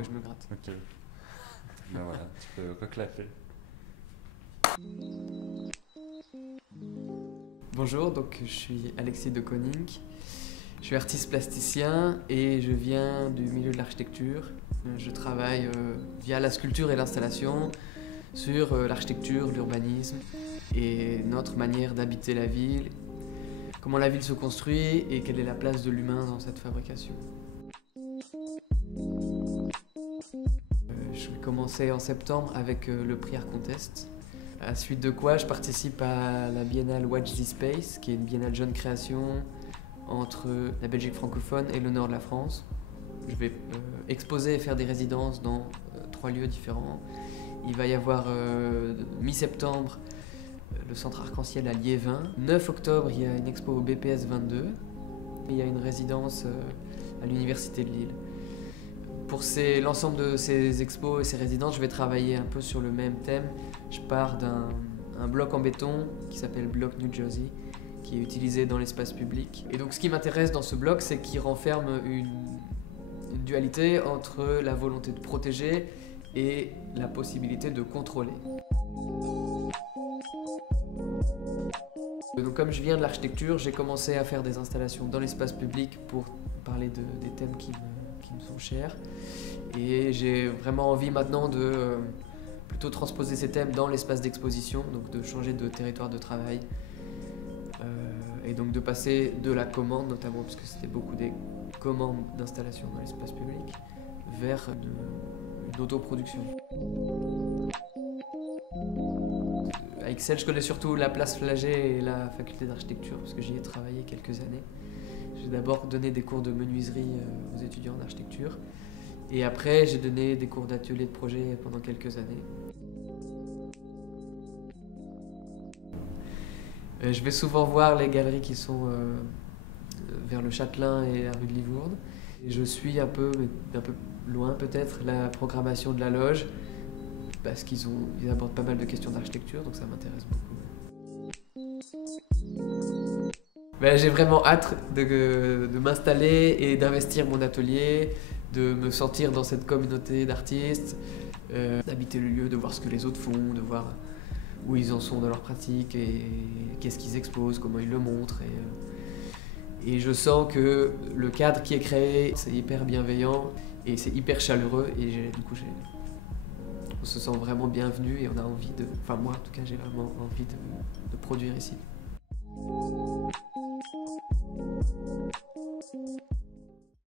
que je me gratte. Ok. Ben voilà, tu peux reclapper. Bonjour, donc je suis Alexis de Koning. Je suis artiste plasticien et je viens du milieu de l'architecture. Je travaille via la sculpture et l'installation sur l'architecture, l'urbanisme et notre manière d'habiter la ville, comment la ville se construit et quelle est la place de l'humain dans cette fabrication. Je vais commencer en septembre avec le prix Art Contest. À la suite de quoi je participe à la biennale Watch This Space, qui est une biennale jeune création entre la Belgique francophone et le nord de la France. Je vais exposer et faire des résidences dans 3 lieux différents. Il va y avoir mi-septembre le centre Arc-en-Ciel à Liévin. 9 octobre, il y a une expo au BPS 22. Il y a une résidence à l'Université de Lille. Pour l'ensemble de ces expos et ces résidences, je vais travailler un peu sur le même thème. Je pars d'un bloc en béton qui s'appelle bloc New Jersey, qui est utilisé dans l'espace public. Et donc ce qui m'intéresse dans ce bloc, c'est qu'il renferme une dualité entre la volonté de protéger et la possibilité de contrôler. Donc comme je viens de l'architecture, j'ai commencé à faire des installations dans l'espace public pour parler des thèmes qui me sont chers. Et j'ai vraiment envie maintenant de plutôt transposer ces thèmes dans l'espace d'exposition, donc de changer de territoire de travail. Et donc de passer de la commande, notamment parce que c'était beaucoup des commandes d'installation dans l'espace public, vers une autoproduction. À Ixelles, je connais surtout la place Flagey et la faculté d'architecture, parce que j'y ai travaillé quelques années. J'ai d'abord donné des cours de menuiserie aux étudiants d'architecture, et après j'ai donné des cours d'atelier de projet pendant quelques années. Je vais souvent voir les galeries qui sont vers le Châtelain et la rue de Livourne. Et je suis un peu loin peut-être, la programmation de la loge, parce qu'ils abordent pas mal de questions d'architecture, donc ça m'intéresse beaucoup. J'ai vraiment hâte de m'installer et d'investir mon atelier, de me sentir dans cette communauté d'artistes, d'habiter le lieu, de voir ce que les autres font, de voir où ils en sont dans leur pratique et qu'est-ce qu'ils exposent, comment ils le montrent. Et je sens que le cadre qui est créé, c'est hyper bienveillant et c'est hyper chaleureux et du coup on se sent vraiment bienvenu et on a envie de... Enfin moi en tout cas j'ai vraiment envie de produire ici.